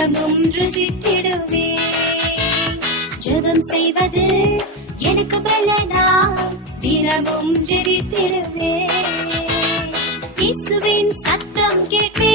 தினமும் ருசித்திடுவே. ஜெபம் செய்வது எனக்கு பலனா, தினமும் ஜெபித்திடுவே. இயேசுவின் சத்தம் கேட்பே,